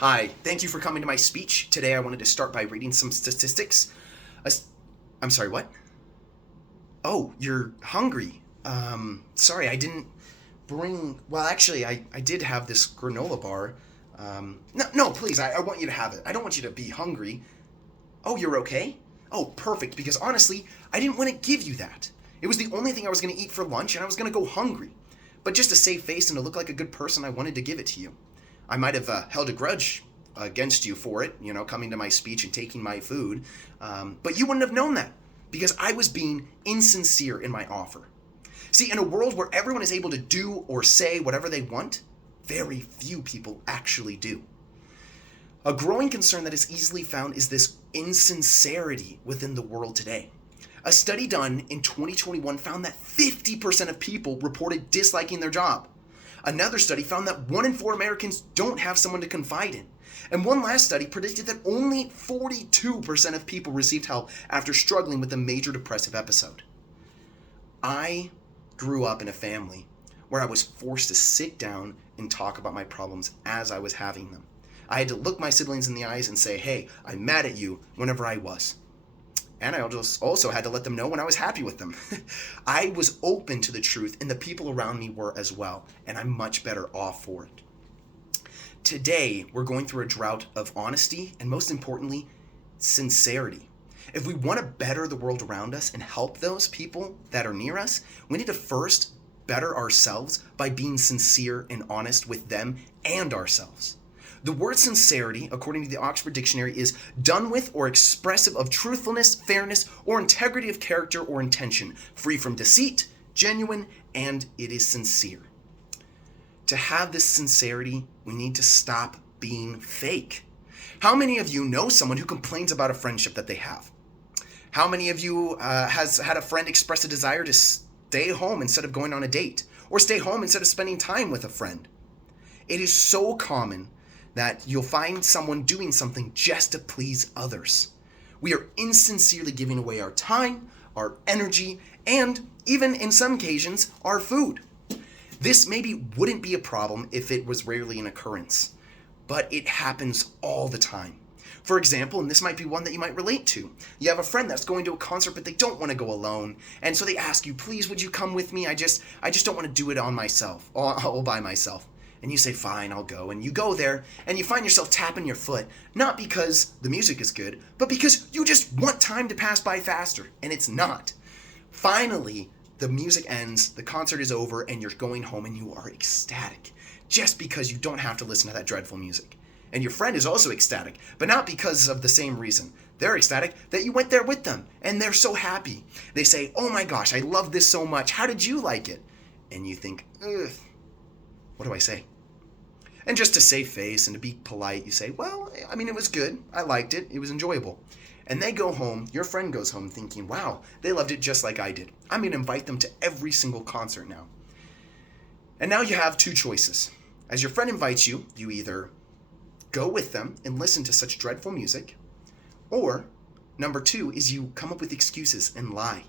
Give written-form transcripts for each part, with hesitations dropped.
Hi, thank you for coming to my speech. Today I wanted to start by reading some statistics. Uh, I'm sorry, what? Oh, you're hungry. Sorry, I didn't bring. Well, actually, I did have this granola bar. No, please, I want you to have it. I don't want you to be hungry. Oh, you're okay? Oh, perfect, because honestly, I didn't want to give you that. It was the only thing I was going to eat for lunch, and I was going to go hungry. But just to save face and to look like a good person, I wanted to give it to you. I might have held a grudge against you for it, coming to my speech and taking my food. But you wouldn't have known that because I was being insincere in my offer. See, in a world where everyone is able to do or say whatever they want, very few people actually do. A growing concern that is easily found is this insincerity within the world today. A study done in 2021 found that 50% of people reported disliking their job. Another study found that 1 in 4 Americans don't have someone to confide in. And one last study predicted that only 42% of people received help after struggling with a major depressive episode. I grew up in a family where I was forced to sit down and talk about my problems as I was having them. I had to look my siblings in the eyes and say, hey, I'm mad at you whenever I was. And I also had to let them know when I was happy with them. I was open to the truth, and the people around me were as well, and I'm much better off for it. Today, we're going through a drought of honesty and, most importantly, sincerity. If we want to better the world around us and help those people that are near us, we need to first better ourselves by being sincere and honest with them and ourselves. The word sincerity, according to the Oxford Dictionary, is done with or expressive of truthfulness, fairness, or integrity of character or intention, free from deceit, genuine, and it is sincere. To have this sincerity, we need to stop being fake. How many of you know someone who complains about a friendship that they have? How many of you has had a friend express a desire to stay home instead of going on a date, or stay home instead of spending time with a friend? It is so common that you'll find someone doing something just to please others. We are insincerely giving away our time, our energy, and even in some occasions, our food. This maybe wouldn't be a problem if it was rarely an occurrence, but it happens all the time. For example, and this might be one that you might relate to, you have a friend that's going to a concert but they don't want to go alone, and so they ask you, please would you come with me? I just don't want to do it on myself, all by myself. And you say, fine, I'll go. And you go there, and you find yourself tapping your foot, not because the music is good, but because you just want time to pass by faster, and it's not. Finally, the music ends, the concert is over, and you're going home, and you are ecstatic, just because you don't have to listen to that dreadful music. And your friend is also ecstatic, but not because of the same reason. They're ecstatic that you went there with them, and they're so happy. They say, oh my gosh, I love this so much. How did you like it? And you think, ugh. What do I say? And just to save face and to be polite, you say, well, I mean, it was good. I liked it. It was enjoyable. And they go home, your friend goes home thinking, wow, they loved it just like I did. I'm going to invite them to every single concert now. And now you have two choices. As your friend invites you, you either go with them and listen to such dreadful music, or number two is you come up with excuses and lie.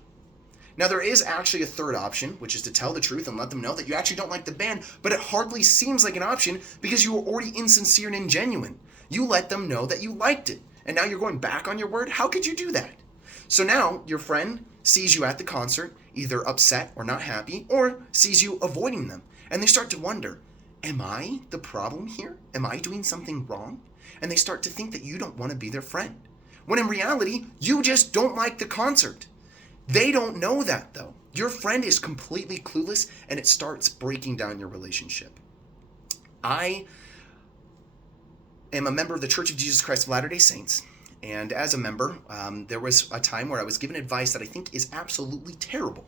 Now, there is actually a third option, which is to tell the truth and let them know that you actually don't like the band, but it hardly seems like an option because you were already insincere and ingenuine. You let them know that you liked it, and now you're going back on your word? How could you do that? So now your friend sees you at the concert, either upset or not happy, or sees you avoiding them, and they start to wonder, am I the problem here? Am I doing something wrong? And they start to think that you don't want to be their friend, when in reality, you just don't like the concert. They don't know that, though. Your friend is completely clueless, and it starts breaking down your relationship. I am a member of the Church of Jesus Christ of Latter-day Saints, and as a member, there was a time where I was given advice that I think is absolutely terrible.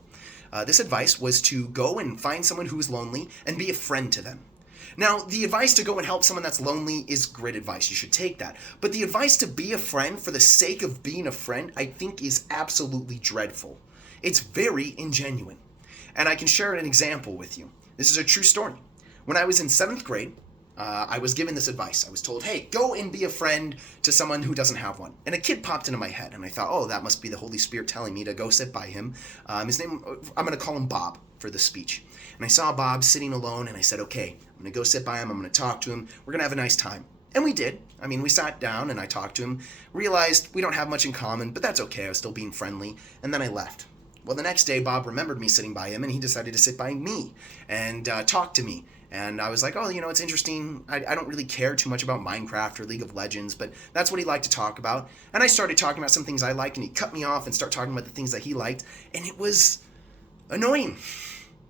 This advice was to go and find someone who is lonely and be a friend to them. Now, the advice to go and help someone that's lonely is great advice. You should take that. But the advice to be a friend for the sake of being a friend, I think is absolutely dreadful. It's very ingenuine. And I can share an example with you. This is a true story. When I was in 7th grade, I was given this advice. I was told, hey, go and be a friend to someone who doesn't have one. And a kid popped into my head, and I thought, oh, that must be the Holy Spirit telling me to go sit by him. His name, I'm going to call him Bob for the speech. And I saw Bob sitting alone, and I said, okay, I'm going to go sit by him. I'm going to talk to him. We're going to have a nice time. And we did. I mean, we sat down and I talked to him, realized we don't have much in common, but that's okay. I was still being friendly. And then I left. Well, the next day, Bob remembered me sitting by him, and he decided to sit by me and talk to me. And I was like, oh, it's interesting. I don't really care too much about Minecraft or League of Legends, but that's what he liked to talk about. And I started talking about some things I liked, and he cut me off and started talking about the things that he liked, and it was annoying.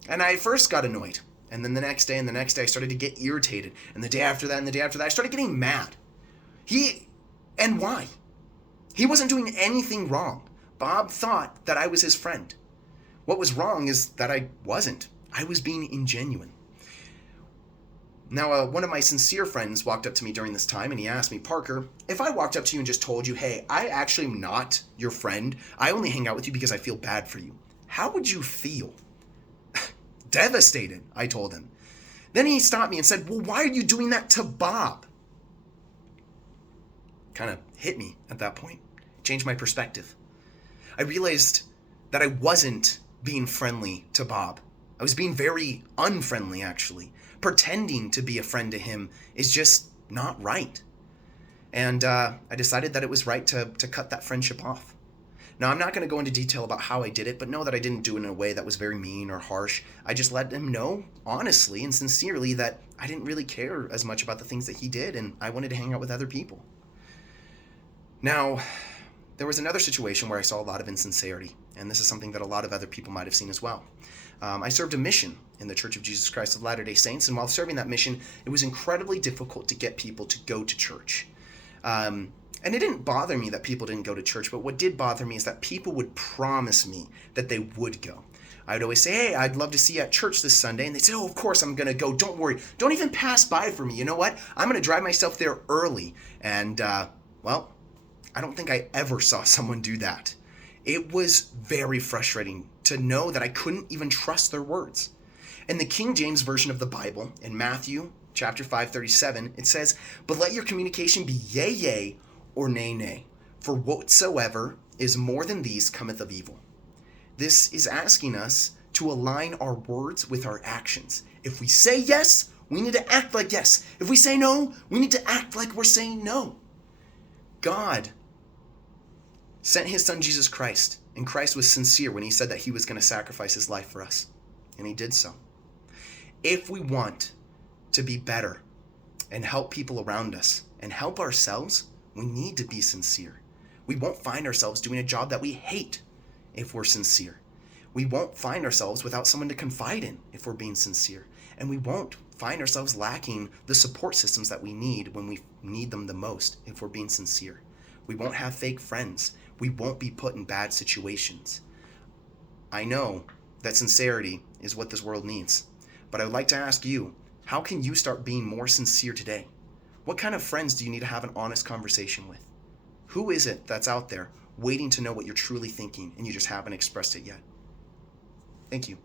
And I first got annoyed. And then the next day and the next day, I started to get irritated. And the day after that and the day after that, I started getting mad. And why? He wasn't doing anything wrong. Bob thought that I was his friend. What was wrong is that I wasn't. I was being ingenuine. Now, one of my sincere friends walked up to me during this time, and he asked me, Parker, if I walked up to you and just told you, hey, I actually am not your friend, I only hang out with you because I feel bad for you, how would you feel? Devastated, I told him. Then he stopped me and said, well, why are you doing that to Bob? Kind of hit me at that point. Changed my perspective. I realized that I wasn't being friendly to Bob. I was being very unfriendly, actually. Pretending to be a friend to him is just not right. And I decided that it was right to cut that friendship off. Now, I'm not going to go into detail about how I did it, but know that I didn't do it in a way that was very mean or harsh. I just let him know, honestly and sincerely, that I didn't really care as much about the things that he did, and I wanted to hang out with other people. Now, there was another situation where I saw a lot of insincerity, and this is something that a lot of other people might have seen as well. I served a mission in the Church of Jesus Christ of Latter-day Saints, and while serving that mission, it was incredibly difficult to get people to go to church. And it didn't bother me that people didn't go to church, but what did bother me is that people would promise me that they would go. I would always say, hey, I'd love to see you at church this Sunday. And they'd say, oh, of course I'm going to go. Don't worry. Don't even pass by for me. You know what? I'm going to drive myself there early. And, well, I don't think I ever saw someone do that. It was very frustrating to know that I couldn't even trust their words. In the King James Version of the Bible, in Matthew chapter 5:37, it says, but let your communication be yea, yea, or nay, nay. For whatsoever is more than these cometh of evil. This is asking us to align our words with our actions. If we say yes, we need to act like yes. If we say no, we need to act like we're saying no. God sent his son Jesus Christ, and Christ was sincere when he said that he was going to sacrifice his life for us, and he did so. If we want to be better and help people around us and help ourselves, we need to be sincere. We won't find ourselves doing a job that we hate if we're sincere. We won't find ourselves without someone to confide in if we're being sincere. And we won't find ourselves lacking the support systems that we need when we need them the most if we're being sincere. We won't have fake friends. We won't be put in bad situations. I know that sincerity is what this world needs, but I would like to ask you, how can you start being more sincere today? What kind of friends do you need to have an honest conversation with? Who is it that's out there waiting to know what you're truly thinking and you just haven't expressed it yet? Thank you.